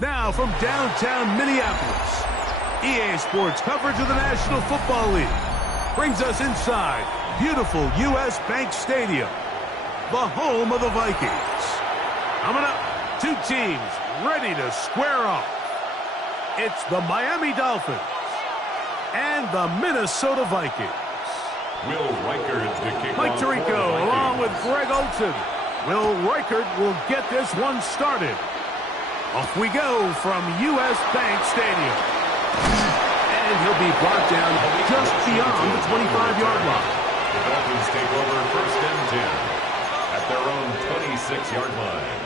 Now from downtown Minneapolis, EA Sports coverage of the National Football League brings us inside beautiful U.S. Bank Stadium, the home of the Vikings. Coming up, two teams ready to square off. It's the Miami Dolphins and the Minnesota Vikings. Will Reichard to kick Mike Tirico along with Greg Olsen. Will Reichard will get this one started. Off we go from U.S. Bank Stadium. And he'll be brought down just beyond the 25-yard line. The Dolphins take over 1st and 10 at their own 26-yard line.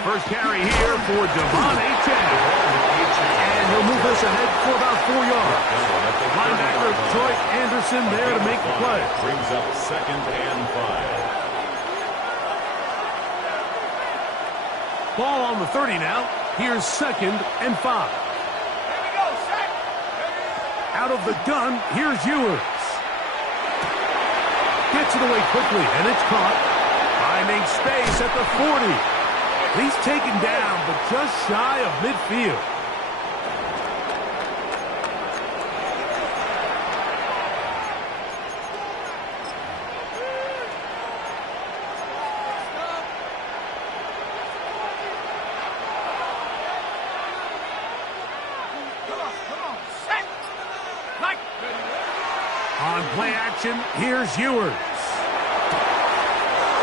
First carry here for Devon Achane. And he'll move this ahead for about 4 yards. Linebacker Troy Anderson there to make the play. Brings up 2nd and 5. Ball on the 30 now. Here's 2nd and 5. Out of the gun, here's Ewers. Gets it away quickly, and it's caught. Finding space at the 40. He's taken down, but just shy of midfield. On play action, here's Ewers.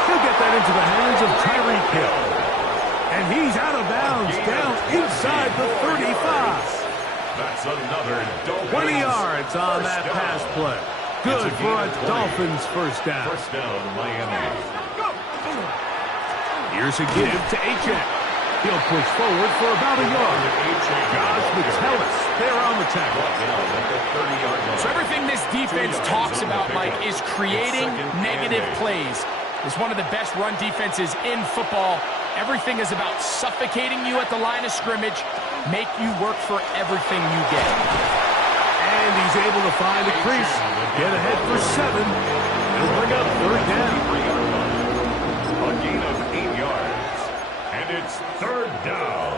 He'll get that into the hands of Tyreek Hill. And he's out of bounds, down inside the 35. That's another Dolphins 20 yards on that pass play. Good for a Dolphins first down. First down, Miami. Here's a give to Achane. He'll push forward for about a yard. Josh Metellus there on the tackle. So everything this defense talks about, Mike, is creating negative plays. It's one of the best run defenses in football. Everything is about suffocating you at the line of scrimmage, make you work for everything you get. And he's able to find a crease, get ahead for 7. He'll bring up 3rd down. A gain of 8 yards, and it's 3rd down.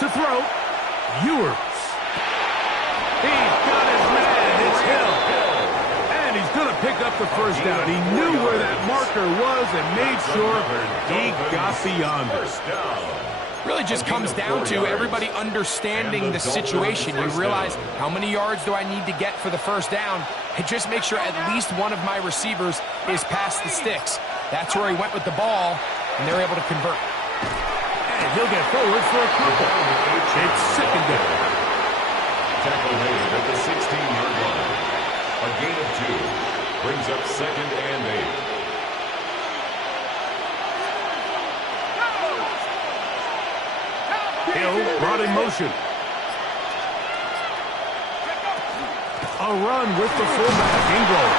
To throw, Ewers. He's got his man, it's Hill. And he's going to pick up the first down. He knew where that marker was and made sure he got beyond it. Really just comes down to everybody understanding the situation. You realize, how many yards do I need to get for the first down? And just make sure at least one of my receivers is past the sticks. That's where he went with the ball, and they're able to convert. And he'll get forward for a couple. It's 2nd down. Tackle made at the 16-yard line. A gain of 2 brings up 2nd and 8. Hill brought in motion. A run with the fullback, Ingle.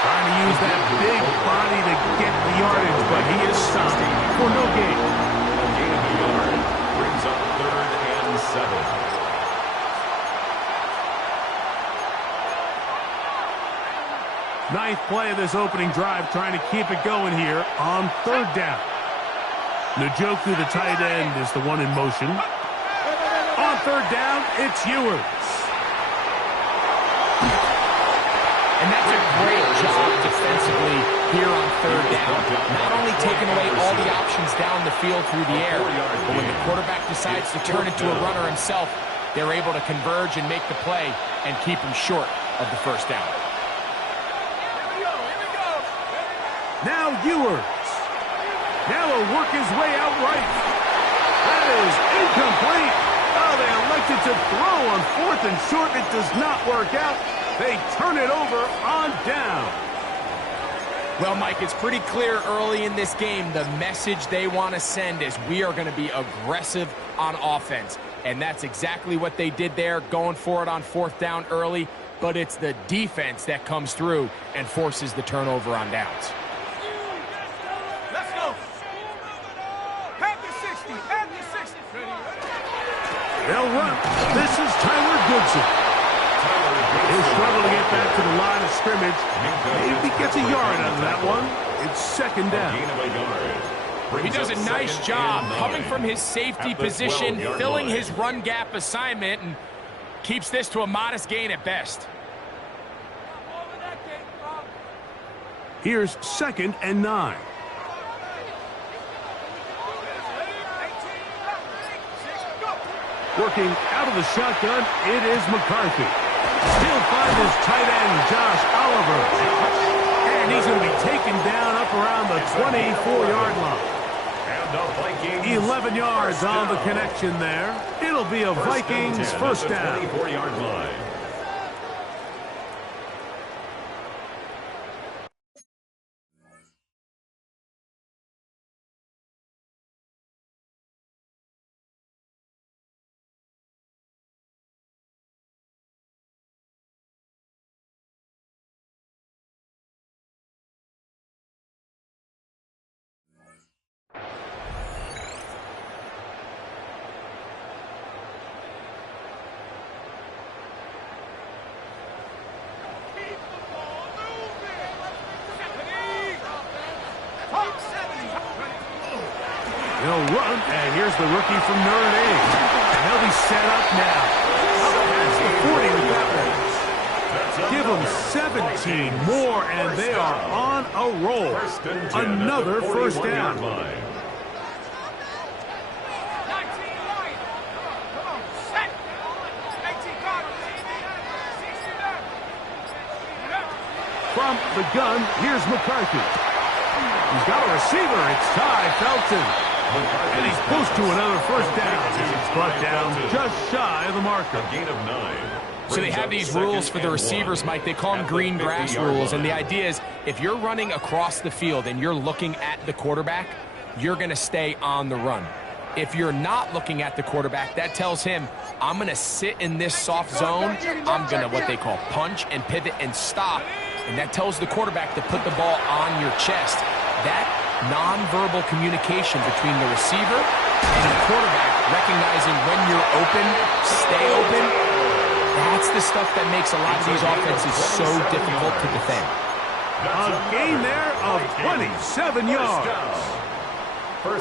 Trying to use that big body to get the yardage, but he is stopped for no gain. A gain of a yard brings up 3rd and 7. Ninth play of this opening drive, trying to keep it going here on 3rd down. Njoku, the tight end, is the one in motion. On 3rd down, it's Ewers. That's a great job defensively here on third down. Not only taking away all the options down the field through the air, but when the quarterback decides to turn into a runner himself, they're able to converge and make the play and keep him short of the first down. Now Ewers. Now he'll work his way out right. That is incomplete. Oh, they elected to throw on 4th and short. It does not work out. They turn it over on down. Well, Mike, it's pretty clear early in this game the message they want to send is we are going to be aggressive on offense. And that's exactly what they did there, going for it on 4th down early. But it's the defense that comes through and forces the turnover on downs. Let's go. Have the 60. Have the 60. They'll run. This is Tyler Goodson. He'll struggle to get back to the line of scrimmage. Maybe gets a yard out of that one. It's 2nd down. He does a nice job coming from his safety position, filling his run gap assignment, and keeps this to a modest gain at best. Here's 2nd and 9. Working out of the shotgun, it is McCarthy. He'll find his tight end, Josh Oliver. And he's going to be taken down up around the 24-yard line. 11 yards on the connection there. It'll be a Vikings first down. 24-yard line. He'll run, and here's the rookie from Notre Dame. And he'll be set up now. That's the 40 with that one. Give them 17 more, and they are on a roll. Another first down. From the gun, here's McCarthy. He's got a receiver. It's Ty Felton. And he's close to another first down. He's brought down just shy of the marker. A gain of 9. So they have these rules for the receivers, Mike. They call them green grass rules. And the idea is if you're running across the field and you're looking at the quarterback, you're going to stay on the run. If you're not looking at the quarterback, that tells him, I'm going to sit in this soft zone. I'm going to what they call punch and pivot and stop. And that tells the quarterback to put the ball on your chest. That nonverbal communication between the receiver and the quarterback, recognizing when you're open, stay open, that's the stuff that makes a lot of these offenses so difficult to defend. A gain there of 27 yards.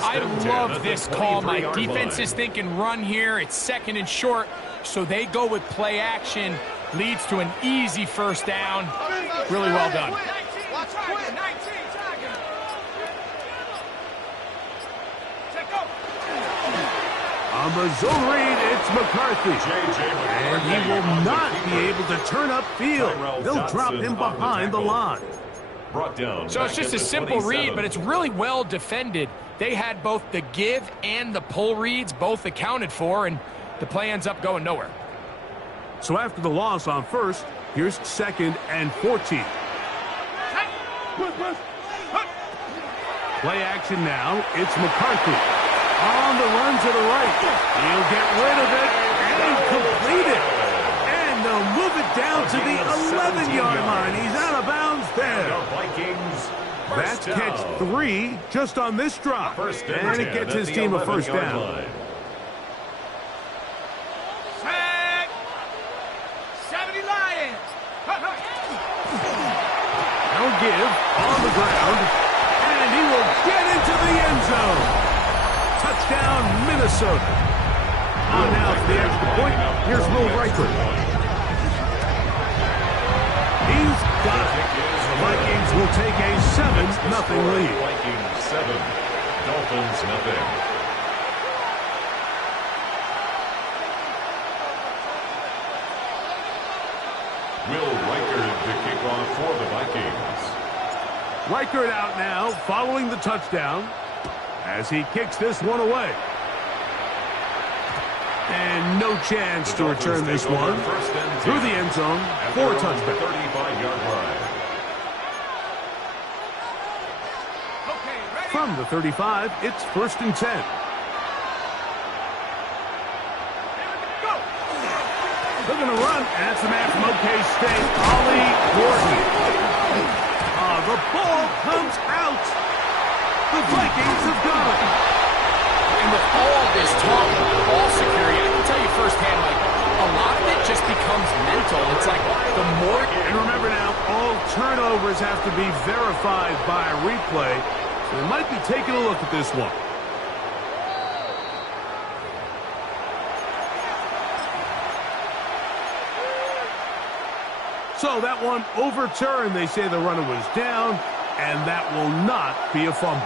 I love this call. My defense is thinking run here. It's 2nd and short, so they go with play action. Leads to an easy first down. Really well done. On the zone read, it's McCarthy. And he will not be able to turn upfield. They'll drop him behind the line. So it's just a simple read, but it's really well defended. They had both the give and the pull reads both accounted for, and the play ends up going nowhere. So after the loss on first, here's 2nd and 14. Play action now. It's McCarthy. On the run to the right. He'll get rid of it and complete it. And they'll move it down to the 11-yard line. He's out of bounds there. That's catch 3 just on this drive. And it gets his team a first down. Sack! 70 Lions! They'll give on the ground. And he will get into the end zone. Touchdown, Minnesota. On now for the extra point. Here's Will Reichert. He's got it. lead. Vikings 7, Dolphins nothing. Will Reichard to kick off for the Vikings. Reichard out now following the touchdown as he kicks this one away. And no chance to return this one through the end zone for a touchdown. 35-yard line. From the 35, it's 1st and 10. They're going to run. And that's the man from OK State, Ollie Gordon. The ball comes out. The Vikings have got it. And with all this talk about ball security, I can tell you firsthand, like, a lot of it just becomes mental. It's like the more... And remember now, all turnovers have to be verified by a replay. So they might be taking a look at this one. So that one overturned. They say the runner was down, and that will not be a fumble.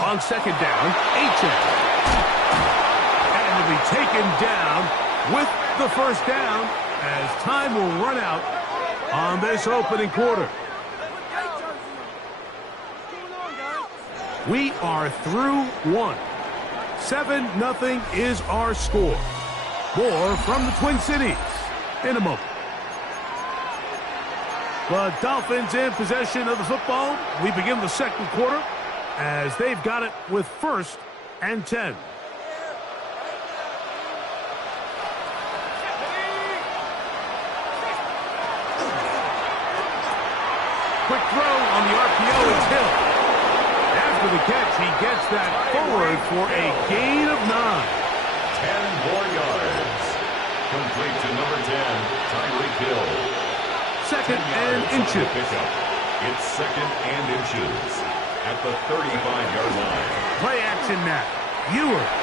On 2nd down, Achane. And it'll be taken down with the 1st down as time will run out on this opening quarter. We are through one. 7-0 is our score. More from the Twin Cities in a moment. The Dolphins in possession of the football. We begin the 2nd quarter as they've got it with 1st and 10. Quick throw on the RPO. It's Hill. After the catch, he gets that forward for a gain of 9. 10 more yards. Complete to number 10, Tyreek Hill. 2nd and inches. It's 2nd and inches at the 35-yard line. Play action now. Ewers.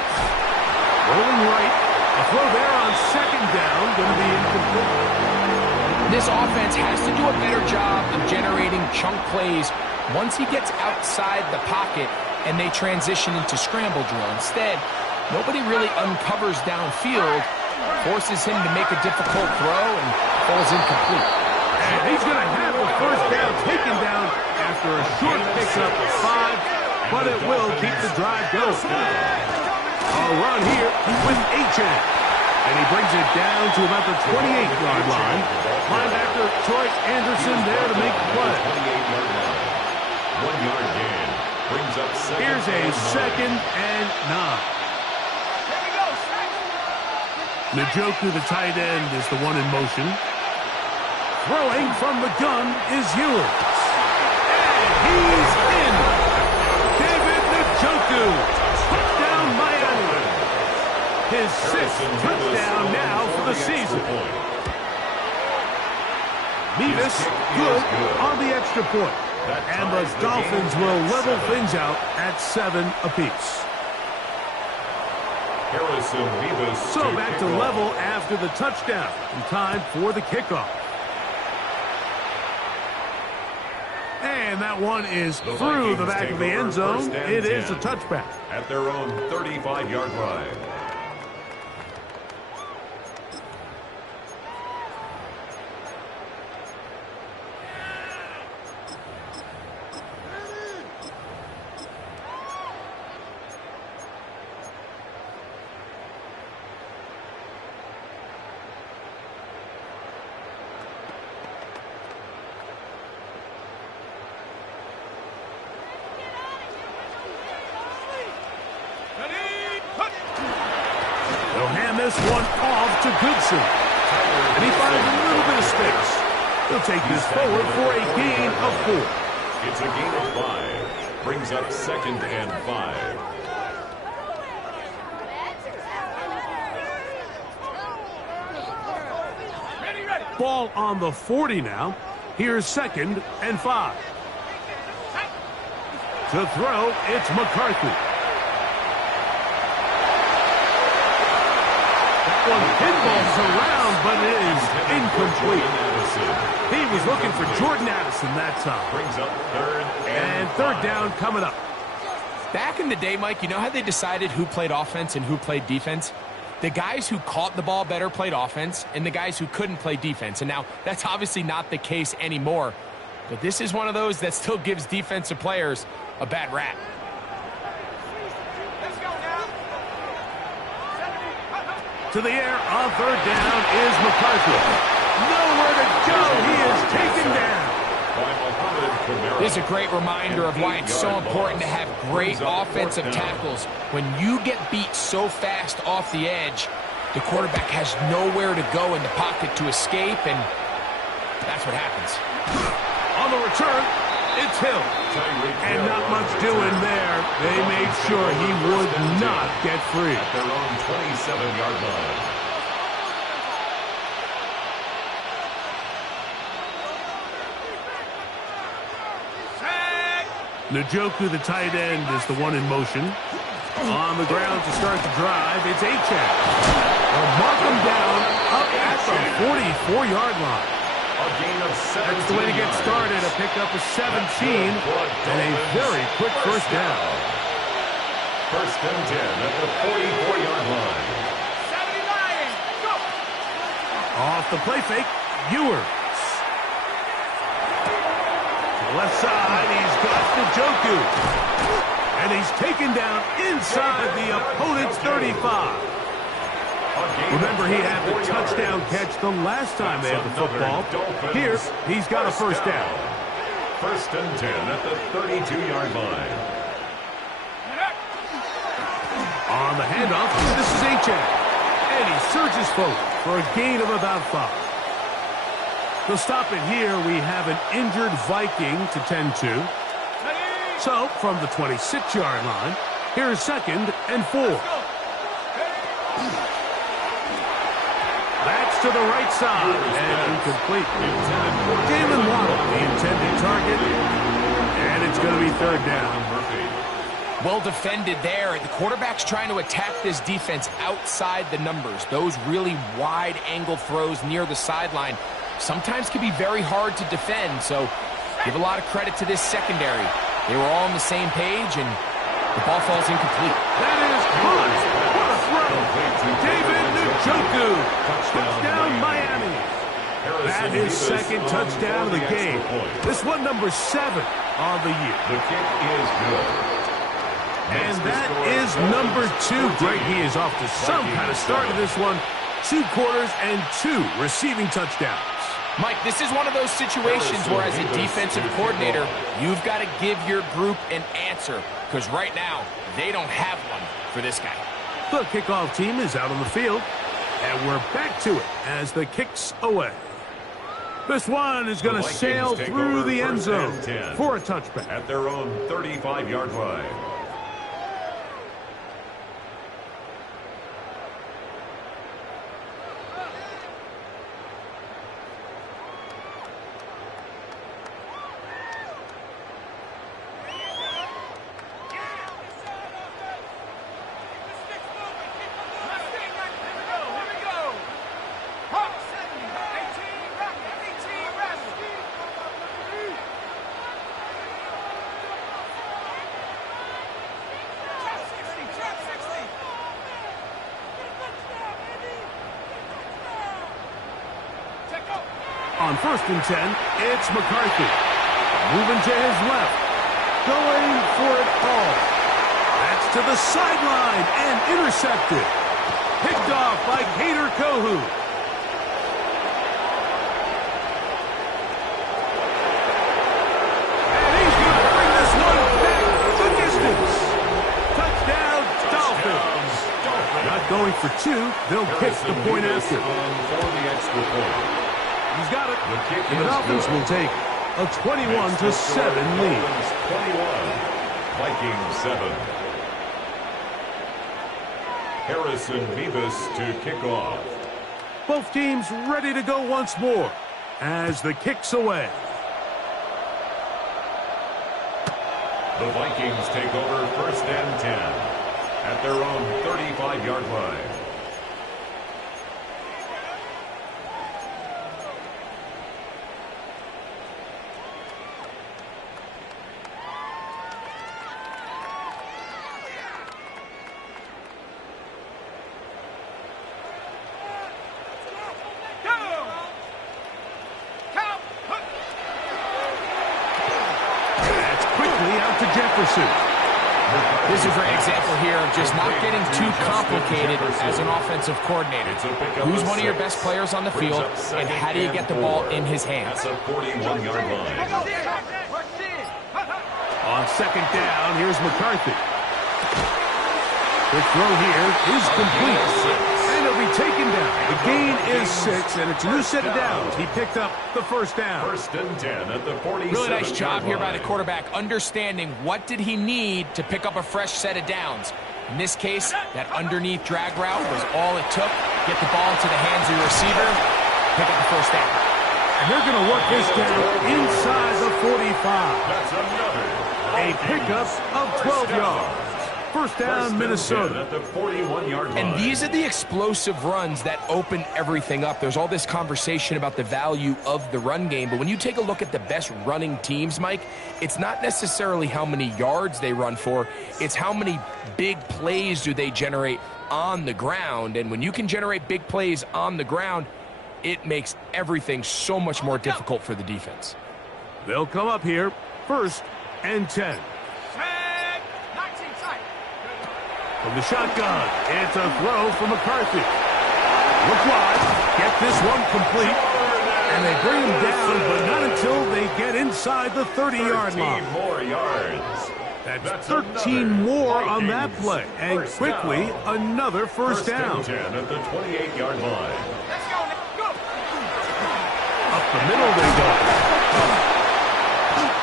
Rolling right. A throw there on 2nd down. Going to be incomplete. This offense has to do a better job of generating chunk plays once he gets outside the pocket and they transition into scramble drill. Instead, nobody really uncovers downfield, forces him to make a difficult throw, and falls incomplete. And he's going to have the 1st down taken down after a short pickup of 5, but it will keep the drive going. A run here with Achane. And he brings it down to about the 28-yard line. Linebacker Troy Anderson there to make the play. 28-yard line. 1-yard gain. Brings up 2nd. Here's a 2nd and 9. Njoku, the tight end, is the one in motion. Throwing from the gun is Ewers. And he's in. David Njoku. Touchdown Miami. His 6th touchdown now for the season. Mevis good on the extra point. And the Dolphins will level things out at 7 apiece. So back to level after the touchdown. In time for the kickoff. And that one is through the back of the end zone. It is a touchback. At their own 35-yard line. This one off to Goodson. And he finds a little bit of space. He'll take this forward for a gain of 4. It's a gain of 5. Brings up 2nd and 5. Ball on the 40 now. Here's 2nd and 5. To throw, it's McCarthy. One pinballs around, but it is incomplete. He was looking for Jordan Addison that time. Brings up third And third down coming up. Back in the day, Mike, you know how they decided who played offense and who played defense? The guys who caught the ball better played offense, and the guys who couldn't play defense. And now, that's obviously not the case anymore. But this is one of those that still gives defensive players a bad rap. Let's go now. To the air on third down is McCarthy. Nowhere to go. He is taken down. This is a great reminder of why it's so important to have great offensive tackles. When you get beat so fast off the edge, the quarterback has nowhere to go in the pocket to escape, and that's what happens. On the return, it's Hill. And not much doing there. They made sure he would not get free. At their own 27-yard line. Njoku, the tight end, is the one in motion. On the ground to start the drive, it's Achane. They'll mark him down up at the 44-yard line. That's the way to get started, a pickup of 17 and a very quick first down. First and 10 at the 44-yard line. 70 Lions, go! Off the play fake, Ewers. Left side, he's got Njoku. And he's taken down inside the opponent's 35. Remember, he had the touchdown catch the last time they had the football. Here, he's got a first down. First and 10 at the 32-yard line. On the handoff, this is Achane. And he surges forward for a gain of about 5. To stop it here, we have an injured Viking to tend to. So, from the 26-yard line, here's second and 4. That's to the right side and incomplete. Jalen Waddle, the intended target, and it's going to be third down. Well defended there. The quarterback's trying to attack this defense outside the numbers. Those really wide angle throws near the sideline sometimes can be very hard to defend, so give a lot of credit to this secondary. They were all on the same page, and the ball falls incomplete. That is good. What a throw. David Njoku. Touchdown, Miami. That is second touchdown of the game. This one number 7 on the year. The kick is good. And that is number 2. Greg, he is off to some kind of start in this one. 2 quarters and 2 receiving touchdowns. Mike, this is one of those situations where as a defensive coordinator, you've got to give your group an answer, because right now, they don't have one for this guy. The kickoff team is out on the field, and we're back to it as the kick's away. This one is going to sail through the end zone for a touchback. At their own 35-yard line. On first and 10, it's McCarthy. Moving to his left. Going for it all. That's to the sideline and intercepted. Picked off by Kader Kohu. And he's going to bring this one back the distance. Touchdown, Dolphins. Not going for 2. They'll kick the point after. For the extra point. He's got it. And the Dolphins will take a 21-7 lead. 21, Vikings 7. Harrison Beavis to kick off. Both teams ready to go once more as the kick's away. The Vikings take over first and 10 at their own 35-yard line. pursuit. This is a great example here of just not getting too complicated as an offensive coordinator. Who's one of your best players on the field, and how do you get the ball in his hands? That's a 41-yard line. On second down, here's McCarthy. The throw here is complete. And he'll be taken down. The gain is 6, and it's a new set of downs. He picked up the first down. First and 10 at the 47. Really nice job here by the quarterback, understanding what did he need to pick up a fresh set of downs. In this case, that underneath drag route was all it took. Get the ball into the hands of your receiver, pick up the first down. And they're going to work this down inside the 45. That's another. A pickup of 12 yards. First down, Minnesota. At the 41-yard line. And these are the explosive runs that open everything up. There's all this conversation about the value of the run game, but when you take a look at the best running teams, Mike, it's not necessarily how many yards they run for, it's how many big plays do they generate on the ground. And when you can generate big plays on the ground, it makes everything so much more difficult for the defense. They'll come up here, first and 10. From the shotgun, it's a throw for McCarthy. Look wide, get this one complete, and they bring him down, but not until they get inside the 30-yard line. 13 more yards. That's 13 more on that play, and quickly another first down. 10 at the 28-yard line. Up the middle they go.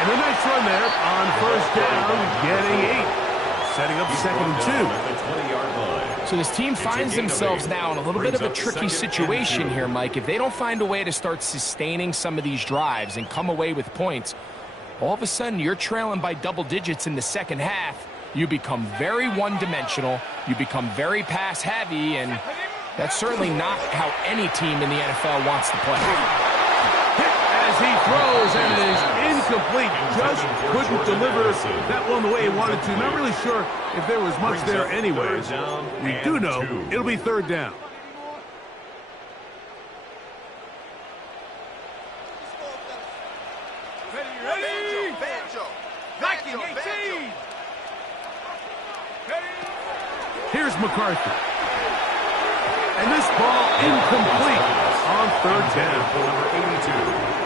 And a nice run there on first down, getting 8. Setting up second and 2. So this team finds themselves now in a little bit of a tricky situation here, Mike. If they don't find a way to start sustaining some of these drives and come away with points, all of a sudden you're trailing by double digits in the second half. You become very one-dimensional. You become very pass-heavy, and that's certainly not how any team in the NFL wants to play. As he throws, and it is incomplete. Just couldn't deliver that one the way he wanted to. Not really sure if there was much there anyways. We do know it'll be third down. Here's McCarthy. And this ball incomplete on third down.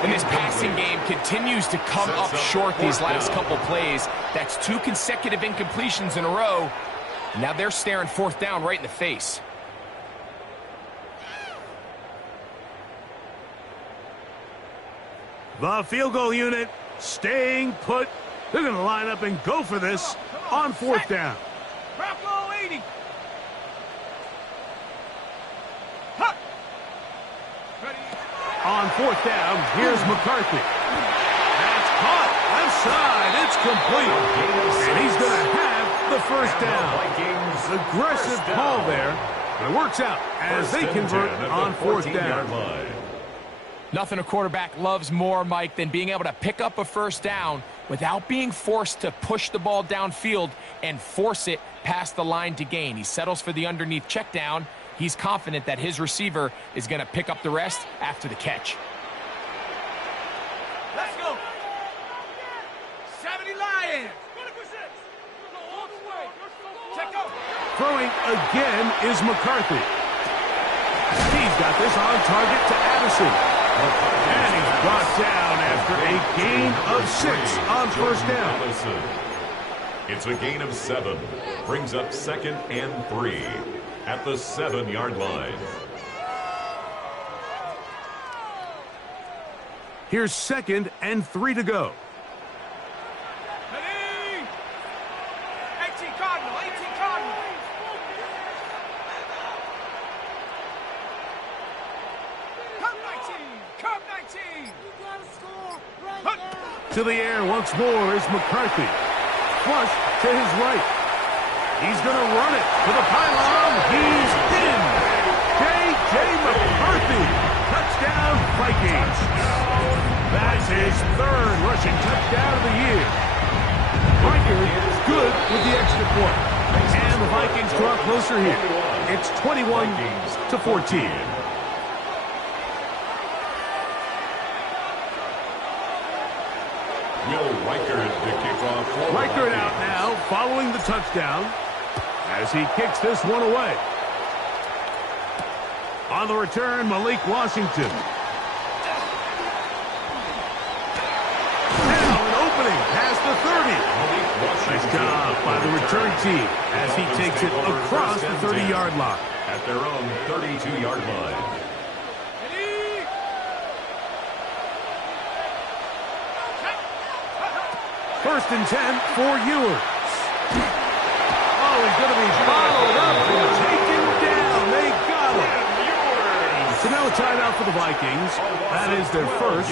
And this passing game continues to come up short these last couple plays. That's 2 consecutive incompletions in a row. Now they're staring fourth down right in the face. The field goal unit staying put. They're going to line up and go for this on fourth down. Bronco 80. On fourth down, here's McCarthy. That's caught. Left side. It's complete. And he's going to have the first down. Aggressive call there. But it works out as they convert on fourth down. Nothing a quarterback loves more, Mike, than being able to pick up a first down without being forced to push the ball downfield and force it past the line to gain. He settles for the underneath check down. He's confident that his receiver is going to pick up the rest after the catch. Let's go. 70 Lions. Check out. Throwing again is McCarthy. He's got this on target to Addison. And he's brought down after a gain of 6 on first down. It's a gain of 7. Brings up second and 3 at the 7-yard line. Here's second and 3 to go. Ready? 18 Cardinal, 18 Cardinal. Curve 19. To the air once more is McCarthy. Flush to his right. He's going to run it to the pylon. He's in. J.J. McCarthy. Touchdown, Vikings. That's his 3rd rushing touchdown of the year. Riker is good with the extra point. And the Vikings draw closer here. It's 21-14. Will Reichert out now, following the touchdown, as he kicks this one away. On the return, Malik Washington. Now an opening past the 30. Nice job by the return team as he takes it across the 30-yard line. At their own 32-yard line. First and 10 for Ewers. Oh, he's going to be followed up and taken down. They got him. So now a timeout for the Vikings. That is their first.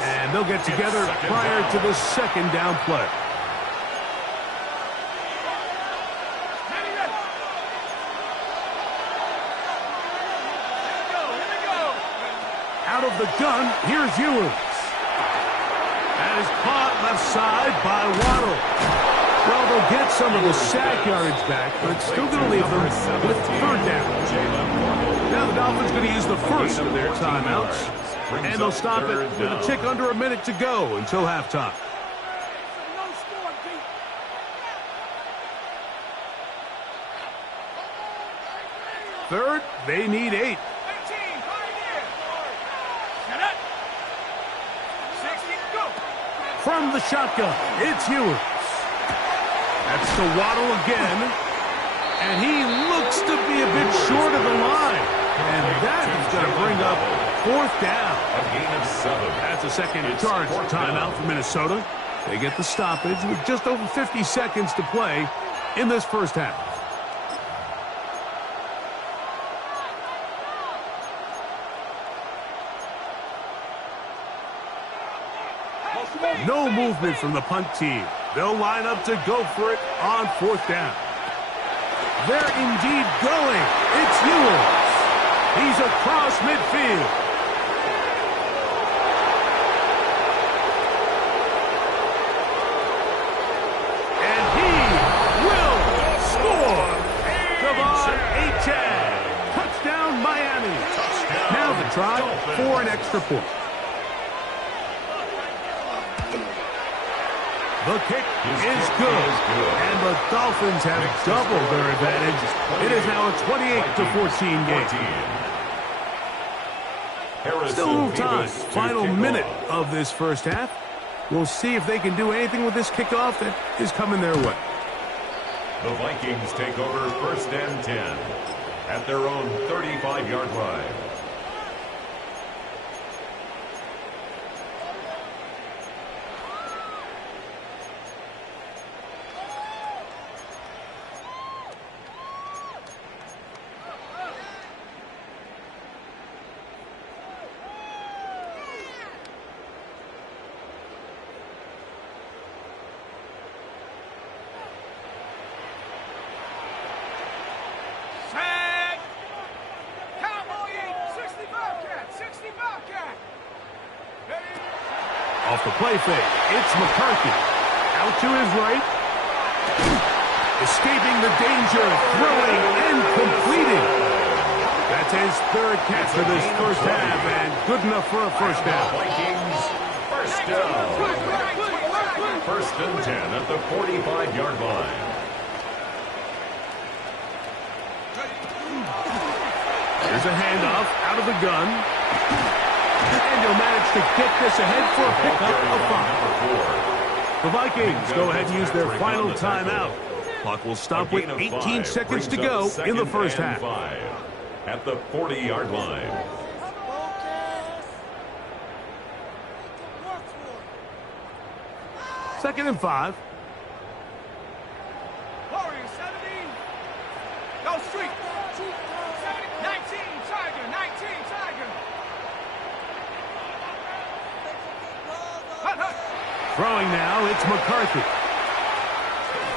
And they'll get together prior to the second down play. Out of the gun, here's Ewers. That is caught left side by Waddle. Well, they'll get some of the sack yardage back, but it's still going to leave them with third down. Now the Dolphins going to use the first of their timeouts, and they'll stop it with a tick under a minute to go until halftime. Third, they need 8. From the shotgun, it's Ewers. That's to Waddle again. And he looks to be a bit short of the line. And that is going to bring up fourth down. A gain of 7. That's a second charge timeout for Minnesota. They get the stoppage with just over 50 seconds to play in this first half. No movement from the punt team. They'll line up to go for it on fourth down. They're indeed going. It's Ewers. He's across midfield. And he will score. Devon Achane. Touchdown, Miami. Now the try for an extra point. The kick is good, and the Dolphins have doubled their advantage. It is now a 28-14 game. Still a little time. Final minute of this first half. We'll see if they can do anything with this kickoff that is coming their way. The Vikings take over first and 10 at their own 35-yard line. Off the play fake, it's McCarthy. Out to his right. Escaping the danger, throwing and completing. That's his third catch for this first half, and good enough for a first down. Vikings, first down. First and 10 at the 45-yard line. Here's a handoff out of the gun. And he'll manage to get this ahead for a pickup of 5. The Vikings go ahead and use their final timeout. Clock will stop with 18 seconds to go in the first half. At the 40-yard line. Second and 5. Warriors 70. Go street. 19 Tiger. 19 Tiger. Throwing now, it's McCarthy.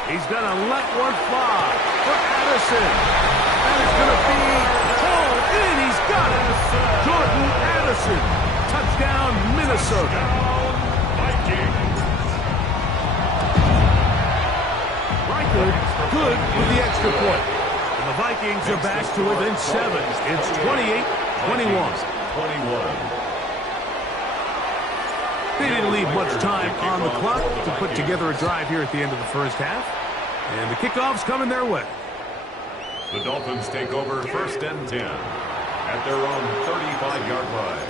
He's going to let one fly for Addison. That is going to be pulled in. He's got it. Jordan Addison. Touchdown, Minnesota. Reichert good with the extra point. And the Vikings are back to within 7. It's 28-21. They didn't leave much time on the clock to put together a drive here at the end of the first half. And the kickoff's coming their way. The Dolphins take over 1st and 10 at their own 35-yard line.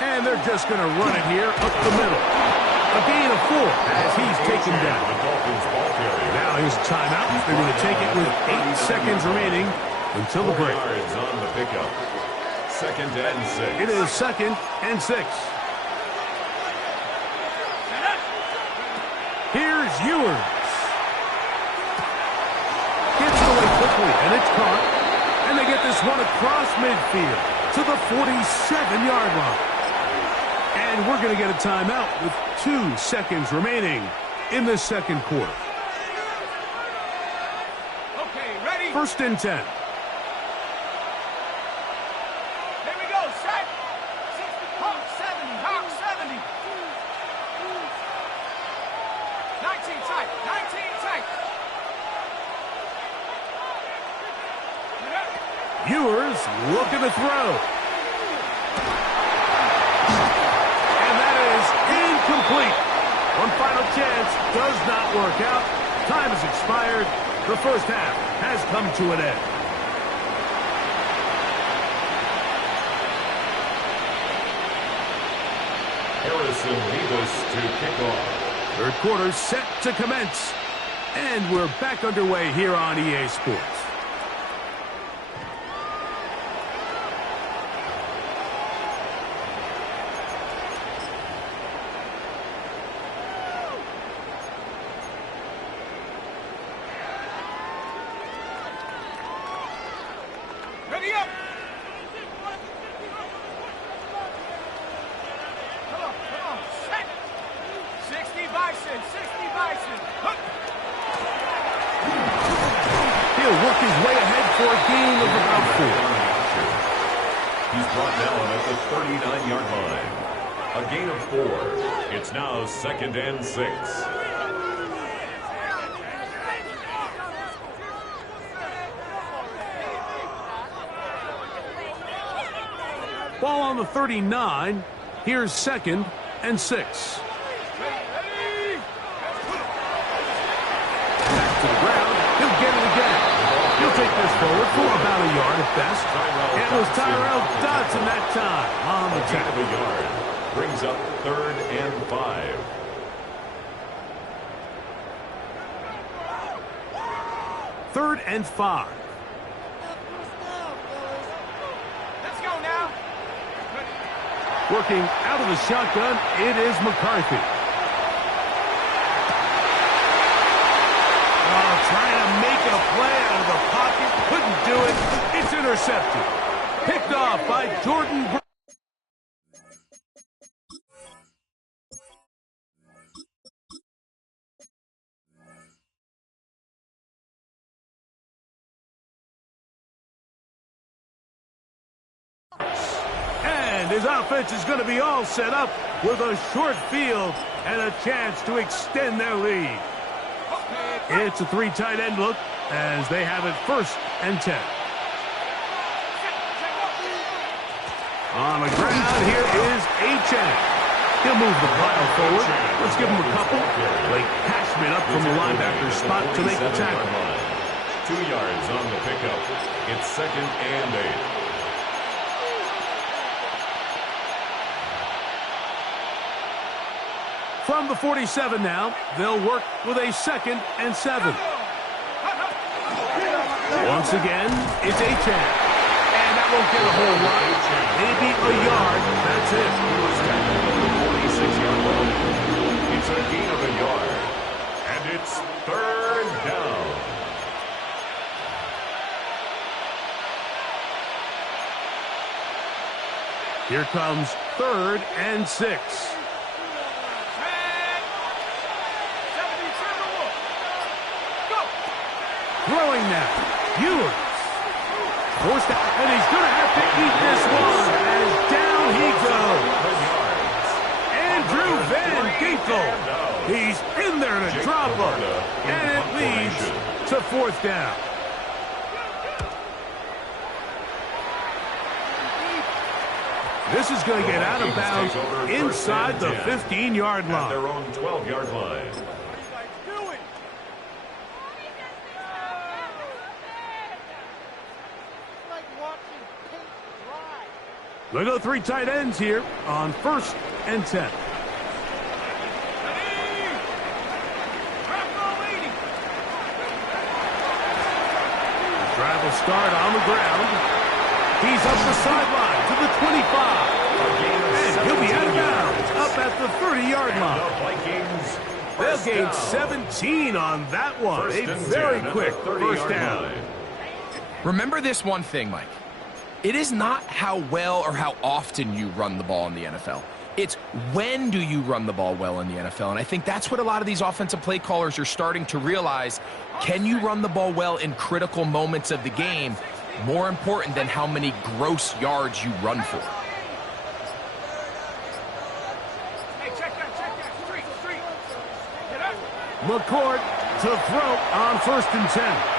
And they're just going to run it here up the middle. A gain of 4 as he's taken down. Now his timeout. They're going to take it with 8 seconds remaining until the break. On the pickup. 2nd and 6. It is 2nd and 6. Here's Ewers. Gets it away quickly, and it's caught. And they get this one across midfield to the 47-yard line. And we're going to get a timeout with 2 seconds remaining in the second quarter. Okay, ready? 1st and 10. Here we go, set. Hawk 70, Hawk 70. 19 tight, 19 tight. Ewers looking to throw. Complete. One final chance does not work out. Time has expired. The first half has come to an end. Harrison Davis to kick off. Third quarter set to commence. And we're back underway here on EA Sports. Ready up! Come on, set! 60 Bison, 60 Bison! Hook. He'll work his way ahead for a gain of about 4. He's brought down at the 39-yard line. A gain of 4. It's now 2nd and 6. Ball on the 39. Here's 2nd and 6. Back to the ground. He'll get it again. He'll take this forward for about a yard at best. It was Tyrell Dodson that time on the tackle. Yard brings up 3rd and 5. Third and 5. Let's go now. Working out of the shotgun, it is McCarthy. Trying to make a play out of the pocket. Couldn't do it. It's intercepted. Picked off by Jordan Brown. And his offense is going to be all set up with a short field and a chance to extend their lead. It's a 3 tight end look as they have it 1st and 10. On the ground, here is H.N. He'll move the pile forward. Let's give him a couple. Blake Cashman up from the linebacker spot to make the tackle. 2 yards on the pickup. It's 2nd and 8. From the 47 now, they'll work with a 2nd and 7. Once again, it's H.N. And that won't get a whole lot. Maybe a yard. That's it. He was tackled at the 46-yard line. It's a gain of a yard. And it's 3rd down. Here comes 3rd and 6. Throwing now. Ewers. Forced out, and he's going to have to eat this one. And down he goes. Andrew Van Ginkel He's in there to drop him. And it leads to 4th down. This is going to get out of bounds inside the 15-yard line. At their own 12-yard line. They go 3 tight ends here on 1st and 10. Drive will start on the ground. He's up the sideline to the 25. And he'll be out of bounds up at the 30-yard line. They'll gain 17 on that one. A very quick 1st down. Remember this one thing, Mike. It is not how well or how often you run the ball in the NFL. It's when do you run the ball well in the NFL. And I think that's what a lot of these offensive play callers are starting to realize. Can you run the ball well in critical moments of the game? More important than how many gross yards you run for. Hey, check that. Street. Get up. McCourt to throw on 1st and 10.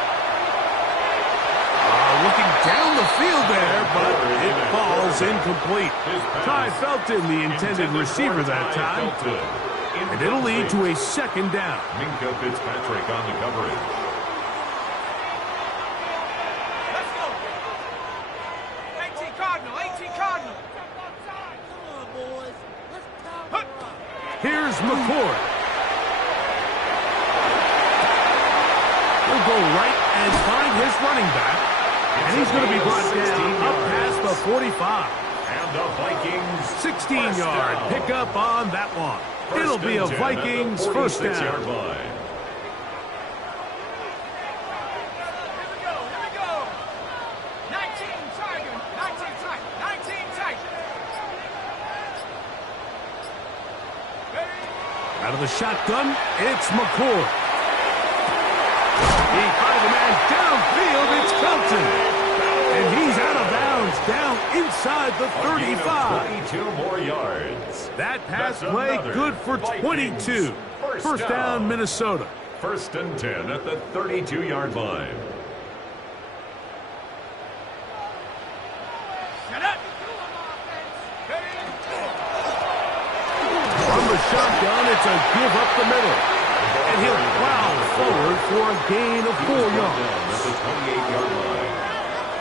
Looking down the field there, but it falls incomplete. Ty Felton, the intended receiver that time. And it'll lead to a 2nd down. Minka Fitzpatrick on the coverage. Let's go. 18 Cardinal. Come on, boys. Let's power up. Here's McCourt. He'll go right and find his running back. And he's going to be brought down up past the 45. And the Vikings 16-yard pickup on that one. It'll be a Vikings 1st down. Here we go. 19 tight. Out of the shotgun, it's McCourt. Behind the man downfield, it's Felton. And he's out of bounds, down inside the 35. 22 more yards. That pass play good for 22. First down, Minnesota. 1st and 10 at the 32-yard line. Set up. From the shotgun, it's a give up the middle. And he'll plow forward for a gain of 4 yards. At the 28-yard line.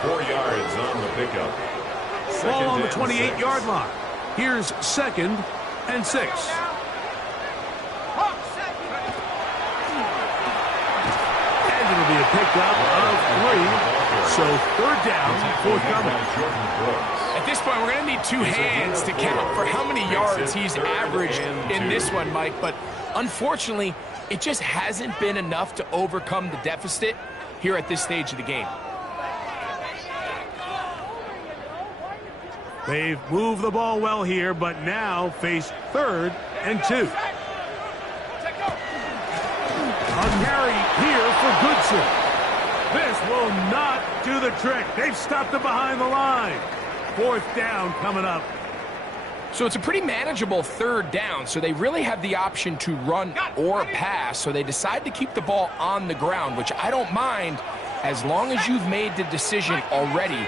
4 yards on the pickup. Ball on the 28-yard line. Here's 2nd and 6. And it'll be a pickup of 3. So 3rd down, forthcoming. At this point, we're going to need 2 hands to count for how many yards he's averaged in this one, Mike. But unfortunately, it just hasn't been enough to overcome the deficit here at this stage of the game. They've moved the ball well here, but now face 3rd and 2. A carry here for Goodson. This will not do the trick. They've stopped it behind the line. 4th down coming up. So it's a pretty manageable 3rd down, so they really have the option to run or pass, so they decide to keep the ball on the ground, which I don't mind as long as you've made the decision already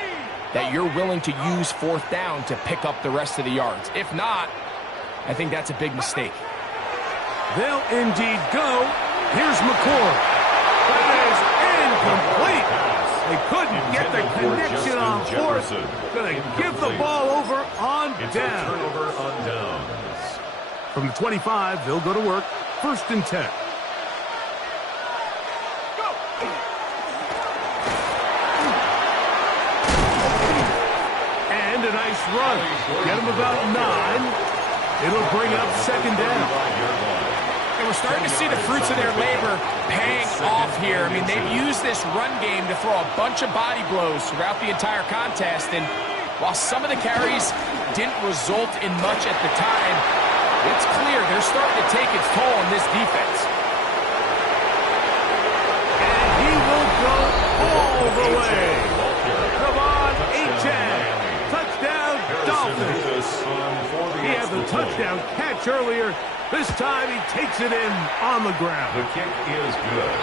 that you're willing to use 4th down to pick up the rest of the yards. If not, I think that's a big mistake. They'll indeed go. Here's McCourt. That is incomplete. They couldn't get the connection on 4th. Going to give the ball over on down. Turnover on downs. From the 25, they'll go to work. 1st and 10. And a nice run. Get him about 9. It'll bring up 2nd down. And we're starting to see the fruits of their labor paying off here. I mean, they've used this run game to throw a bunch of body blows throughout the entire contest. And while some of the carries didn't result in much at the time, it's clear they're starting to take its toll on this defense. And he will go all the way. Come on, H.N. Touchdown, Dolphins. He had the touchdown catch earlier. This time he takes it in on the ground. The kick is good.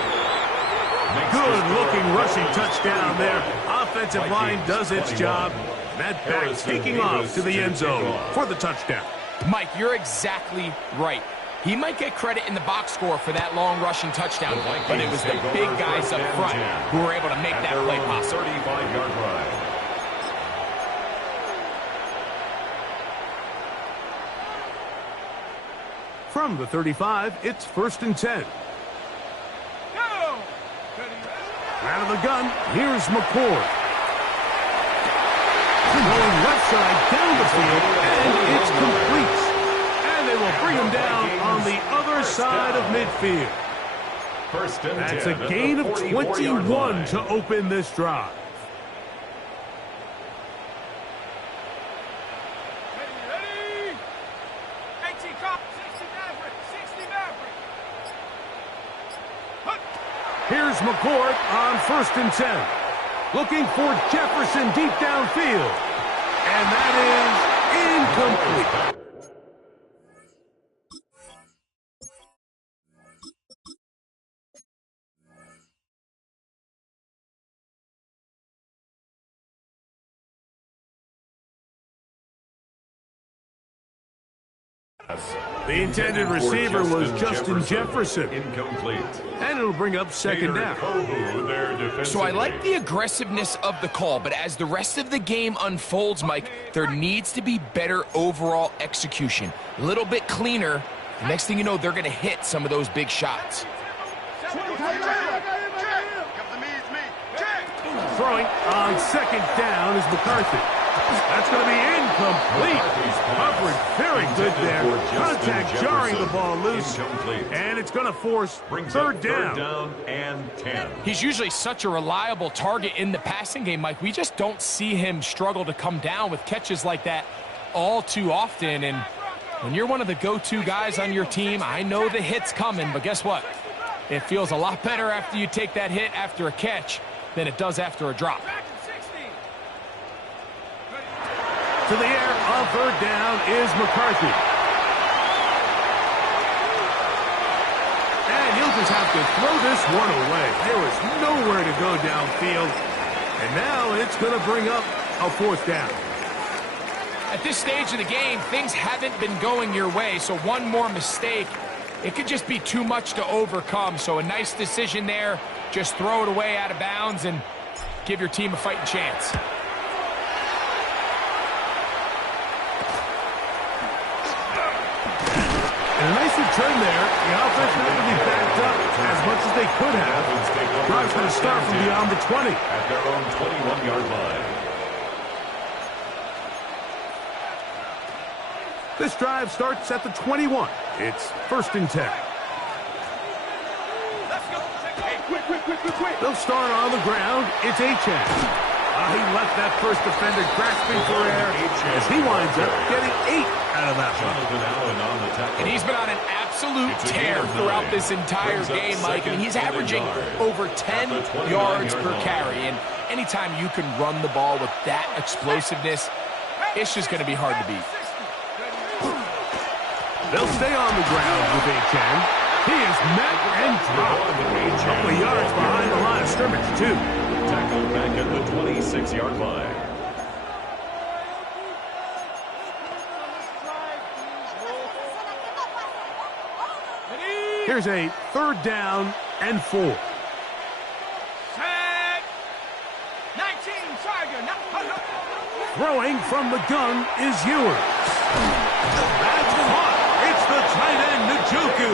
Good-looking rushing touchdown there. Offensive line does its job. That back taking off to the end zone for the touchdown. Mike, you're exactly right. He might get credit in the box score for that long rushing touchdown, but it was the big guys up front who were able to make that play possible. 35-yard line. From the 35, it's 1st and 10. Out of the gun, here's McCord. Going left side down the field, and it's complete. And they will bring him down on the other side of midfield. That's a gain of 21 to open this drive. Here's McCord on 1st and 10. Looking for Jefferson deep downfield. And that is incomplete. The intended receiver was Justin Jefferson. Incomplete. And it'll bring up 2nd down. So I like the aggressiveness of the call, but as the rest of the game unfolds, Mike, there needs to be better overall execution. A little bit cleaner. The next thing you know, they're going to hit some of those big shots. Throwing on 2nd down is McCarthy. That's going to be incomplete. Coverage very good there. Contact jarring the ball loose. And it's going to force 3rd down. 3rd down and 10. He's usually such a reliable target in the passing game, Mike. We just don't see him struggle to come down with catches like that all too often. And when you're one of the go-to guys on your team, I know the hit's coming, but guess what? It feels a lot better after you take that hit after a catch than it does after a drop. To the air on 3rd down is McCarthy. And he'll just have to throw this one away. There was nowhere to go downfield. And now it's going to bring up a 4th down. At this stage of the game, things haven't been going your way, so one more mistake, it could just be too much to overcome. So a nice decision there. Just throw it away out of bounds and give your team a fighting chance. And a nice return there. The offense not really backed up as much as they could have. Drive's going to start from beyond the 20. At their own 21-yard line. This drive starts at the 21. It's 1st and 10. They'll start on the ground. It's Achane. He left that first defender grasping for air as he winds up getting 8 out of that one. And he's been on an absolute tear throughout this entire game, Mike. And he's averaging over 10 yards per carry. And anytime you can run the ball with that explosiveness, it's just going to be hard to beat. They'll stay on the ground with Achane. He is met and dropped. A couple of yards behind the line of scrimmage, too. Tackled back at the 26-yard line. Here's a 3rd down and 4. Throwing from the gun is Ewers. That's caught. It's the tight end, Njoku.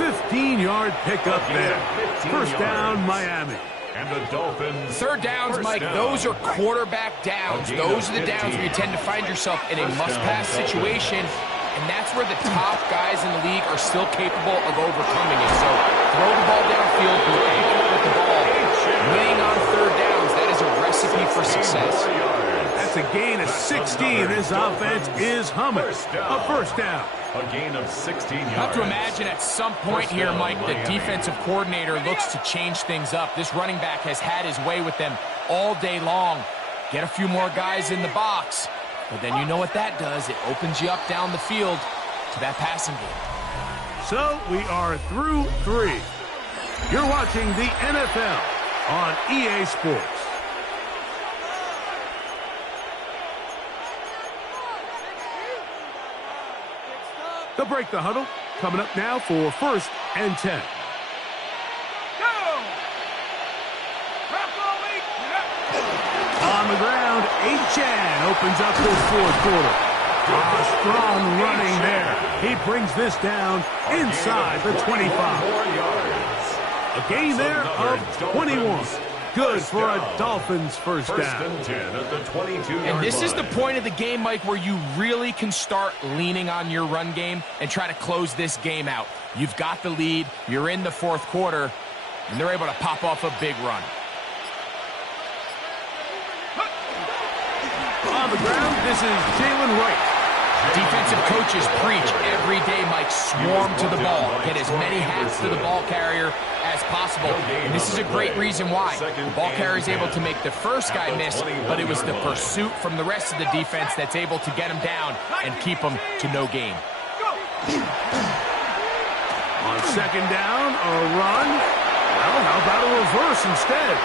15-yard pickup there. 1st down, Miami. And the Dolphins. 3rd downs, Mike, those are quarterback downs. Those are the downs where you tend to find yourself in a must-pass situation, and that's where the top guys in the league are still capable of overcoming it. So throw the ball downfield, be accurate with the ball. Winning on 3rd downs, that is a recipe for success. That's a gain of 16. This offense is humming. A 1st down. A gain of 16 yards. I have to imagine at some point here, Mike, the defensive coordinator looks to change things up. This running back has had his way with them all day long. Get a few more guys in the box. But then you know what that does. It opens you up down the field. to that passing game. So we are through 3. You're watching the NFL on EA Sports. They'll break the huddle. Coming up now for 1st and 10. On the ground, Chan opens up this 4th quarter. Strong running there. He brings this down inside the 25. A gain there of 21. Good for a Dolphins first down. And this is the point of the game, Mike, where you really can start leaning on your run game and try to close this game out. You've got the lead, you're in the 4th quarter, and they're able to pop off a big run. On the ground, this is Jalen Wright. Defensive coaches preach every day, Mike, swarm to the ball. Get as many hats to the ball carrier as possible. And this is a great reason why. The ball carrier is able to make the first guy miss, but it was the pursuit from the rest of the defense that's able to get him down and keep him to no gain. On 2nd down, a run. Well, how about a reverse instead?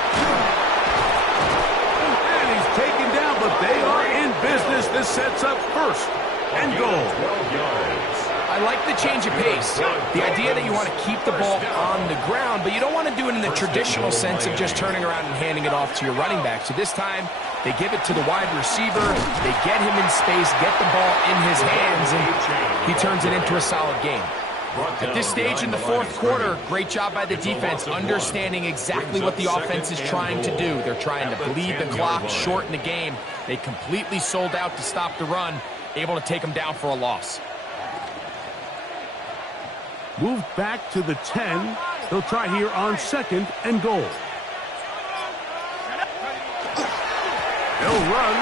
And he's taken down, but they are in business. This sets up 1st and goal. 12 yards. I like the change of pace. The idea that you want to keep the ball on the ground, but you don't want to do it in the traditional sense of just turning around and handing it off to your running back. So this time, they give it to the wide receiver. They get him in space, get the ball in his hands, and he turns it into a solid game. At this stage in the 4th quarter, great job by the defense, understanding exactly what the offense is trying to do. They're trying to bleed the clock, shorten the game. They completely sold out to stop the run, able to take them down for a loss. Move back to the 10. They'll try here on 2nd and goal. They'll run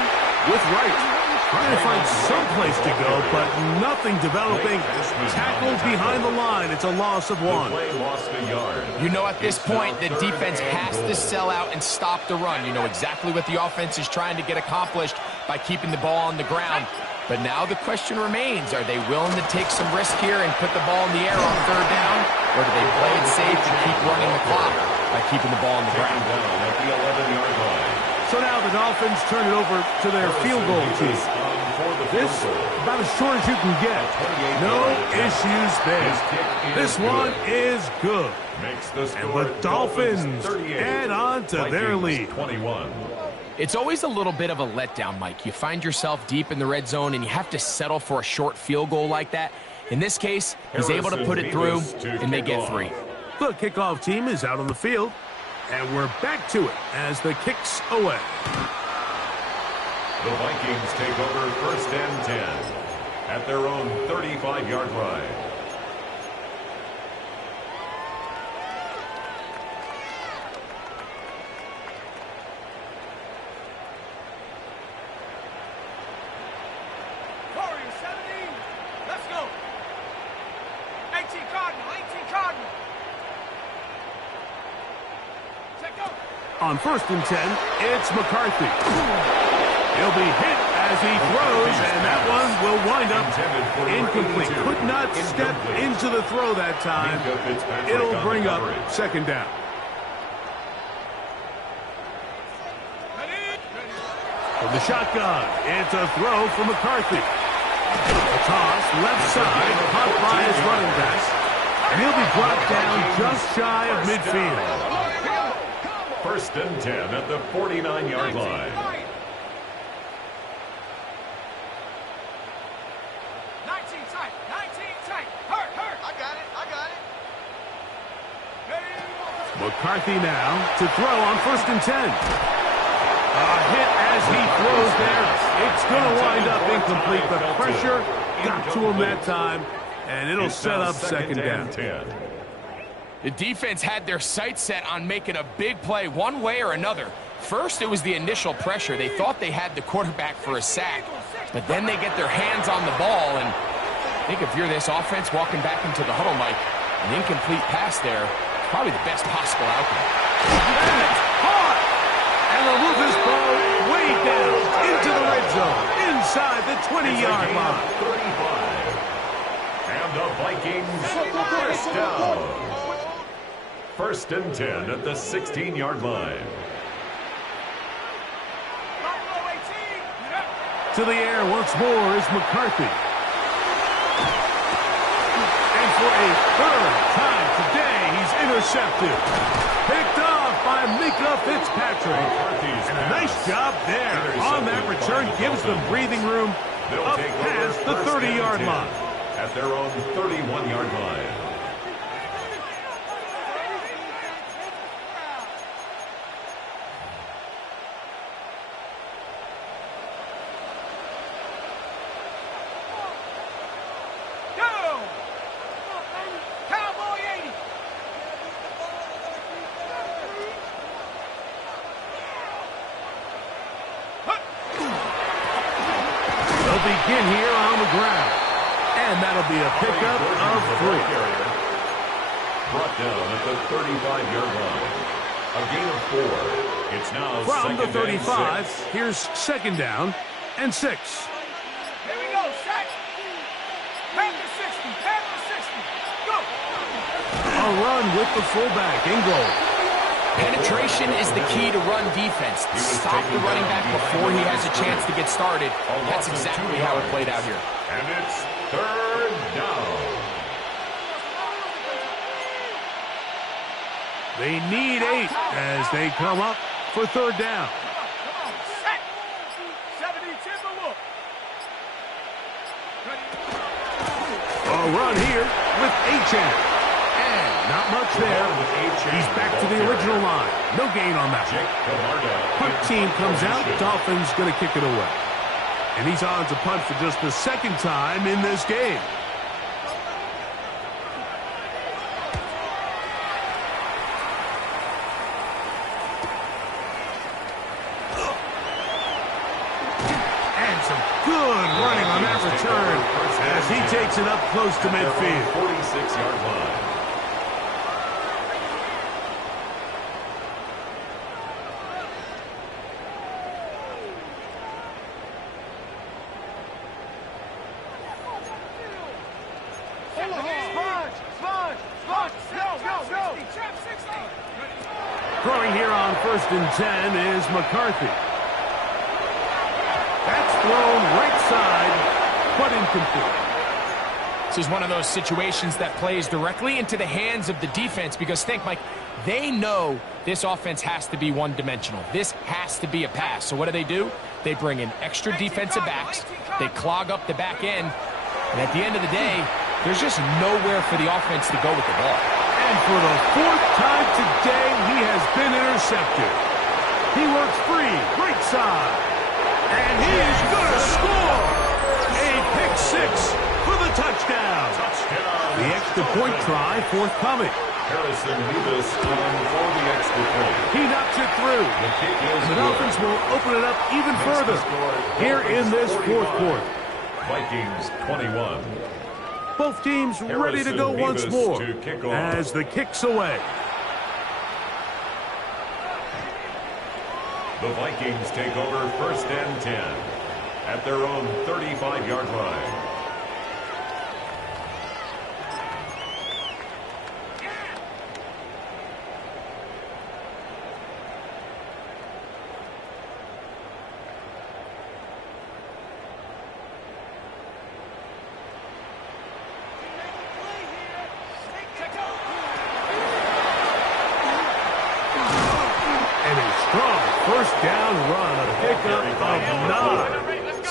with Wright. Trying to find some place to go, but nothing developing. Tackled behind the line. It's a loss of 1. You know, at this point, the defense has to sell out and stop the run. You know exactly what the offense is trying to get accomplished by keeping the ball on the ground. But now the question remains, are they willing to take some risk here and put the ball in the air on 3rd down? Or do they play it safe and keep running the clock by keeping the ball on the ground? At the 11-yard line. So now the Dolphins turn it over to their field goal team. This, about as short as you can get. No issues there. This one is good. And the Dolphins add on to their lead. 21. It's always a little bit of a letdown, Mike. You find yourself deep in the red zone, and you have to settle for a short field goal like that. In this case, he's able to put it through, and they get 3. The kickoff team is out on the field, and we're back to it as the kick's away. The Vikings take over 1st and 10 at their own 35-yard line. Let's go. 18 Cardinal, 18 Cardinal. Check go. On 1st and 10, it's McCarthy. He'll be hit as he throws, and that one will wind up incomplete. Could not step into the throw that time. It'll bring up 2nd down. From the shotgun, it's a throw for McCarthy. A toss, left side, caught by his running back, and he'll be brought down just shy of midfield. 1st and 10 at the 49-yard line. 19 tight. Hurt. I got it. McCarthy now to throw on 1st and 10. A hit as he throws there. It's going to wind up incomplete, but pressure got to him that time, and it'll set up 2nd down. 10. The defense had their sights set on making a big play one way or another. First, it was the initial pressure. They thought they had the quarterback for a sack, but then they get their hands on the ball, and I think if you're this offense walking back into the huddle, Mike, an incomplete pass there is probably the best possible outcome. And it's caught! And they'll move this ball way down into the red zone, inside the 20-yard line. 35. And the Vikings first down. 1st and 10 at the 16-yard line. To the air once more is McCarthy. And for a 3rd time today, he's intercepted. Picked off by Mika Fitzpatrick. And a nice job there on that return. Gives them breathing room up past the 30-yard line. At their own 31-yard line. Begin here on the ground. And that'll be a pickup of 3. Brought down at the 35-yard line. A gain of 4. It's now from the 35. 6. Here's 2nd down and 6. Here we go, set. Pass the 60, pass the 60. Go. A run with the fullback in goal. Penetration is the key to run defense. Stop the running back before he has a chance to get started. That's exactly how it played out here. And it's 3rd down. They need 8 as they come up for 3rd down. Come on, set. 70, Timberwolf. A run here with H.M. And not much there. He's back to the original line. No gain on that. Punt team comes out. Dolphins going to kick it away. And he's on to punt for just the 2nd time in this game. And some good running on that return as he takes it up close to midfield. 46-yard line. Throwing here on 1st and 10 is McCarthy. That's thrown right side, but incomplete. This is one of those situations that plays directly into the hands of the defense because think, Mike, they know this offense has to be one-dimensional. This has to be a pass. So what do? They bring in extra defensive backs. They clog up the back end. And at the end of the day, there's just nowhere for the offense to go with the ball. And for the 4th time today, he has been intercepted. He works free, right side. And he is going to score! A pick 6 for the touchdown. The extra point try forthcoming. Harrison Davis on for the extra point. He knocks it through. The Dolphins will open it up even further here in this 4th quarter. Vikings 21. Both teams ready to go once more as the kick's away. The Vikings take over 1st and 10 at their own 35-yard line.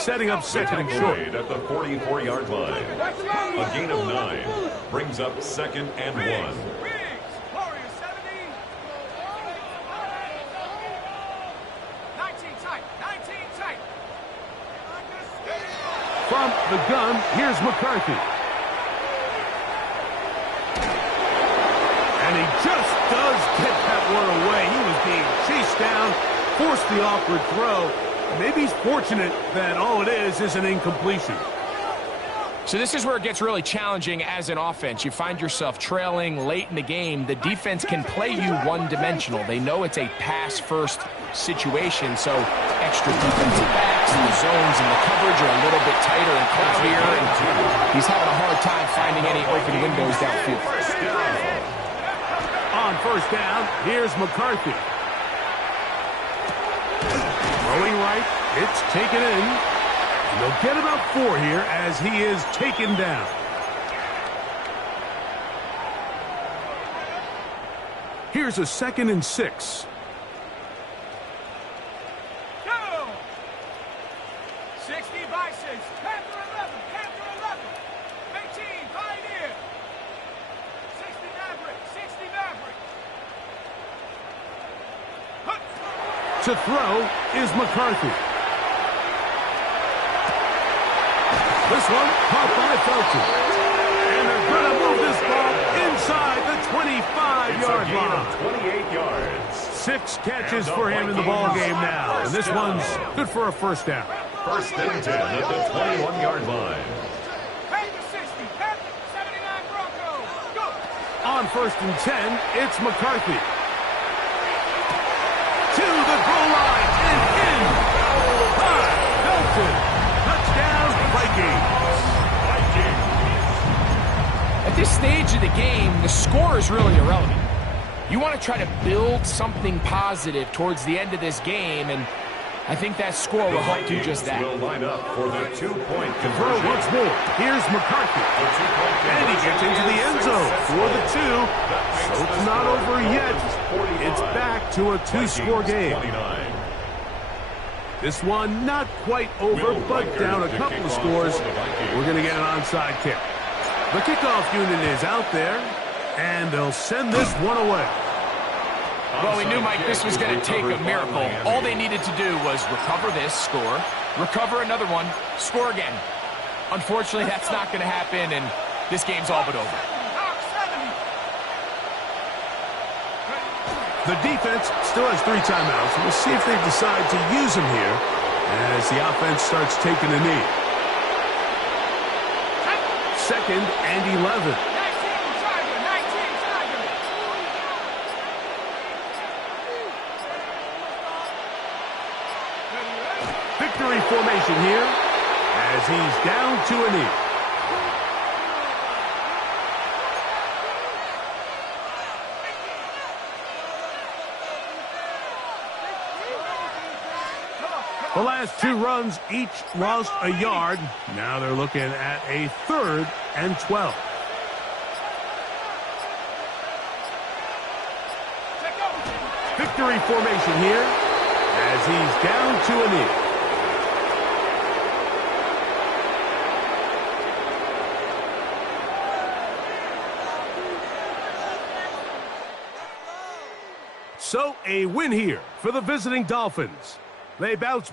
Setting up 2nd and short. At the 44-yard line. A gain of 9 brings up 2nd and 1. From the gun, here's McCarthy. And he just does get that one away. He was being chased down, forced the awkward throw. Maybe he's fortunate that all it is an incompletion. So this is where it gets really challenging as an offense. You find yourself trailing late in the game. The defense can play you one-dimensional. They know it's a pass-first situation, so extra defensive backs and the zones and the coverage are a little bit tighter and cloudier. He's having a hard time finding any open windows downfield. On first down, here's McCarthy. Throwing right, it's taken in. And they'll get about 4 here as he is taken down. Here's a 2nd and 6. Go! 60 Bisons, Panther 11, Panther 11. 18, Pioneer. 60 Maverick, 60 Maverick. To throw is McCarthy. This one caught by Felton. And they're going to move this ball inside the 25-yard line. 28 yards. 6 catches for him in the ball game now. And this one's good for a first down. First and 10 at the 21-yard line. Panther 60, Panther 79 Bronco. Go! On first and 10, it's McCarthy. To the goal line and in. By Felton. Touchdown, Vikings. At this stage of the game, the score is really irrelevant. You want to try to build something positive towards the end of this game, and I think that score will help do just that. Will line up for the 2-point Throw conversion. once more. Here's McCarthy. And he gets into the end zone for the 2. So it's not over yet. It's back to a 2-score game. 29. This one not quite over, but down a couple of scores. We're going to get an onside kick. The kickoff unit is out there, and they'll send this one away. Well, we knew, Mike, this was going to take a miracle. All they needed to do was recover this, score, recover another one, score again. Unfortunately, that's not going to happen, and this game's all but over. The defense still has 3 timeouts. We'll see if they decide to use them here as the offense starts taking a knee. 2nd and 11. 19 Tiger, 19 Tiger. Victory formation here as he's down to a knee. The last 2 runs each lost a yard. Now they're looking at a 3rd and 12. Victory formation here as he's down to a knee. So a win here for the visiting Dolphins. They bounce back.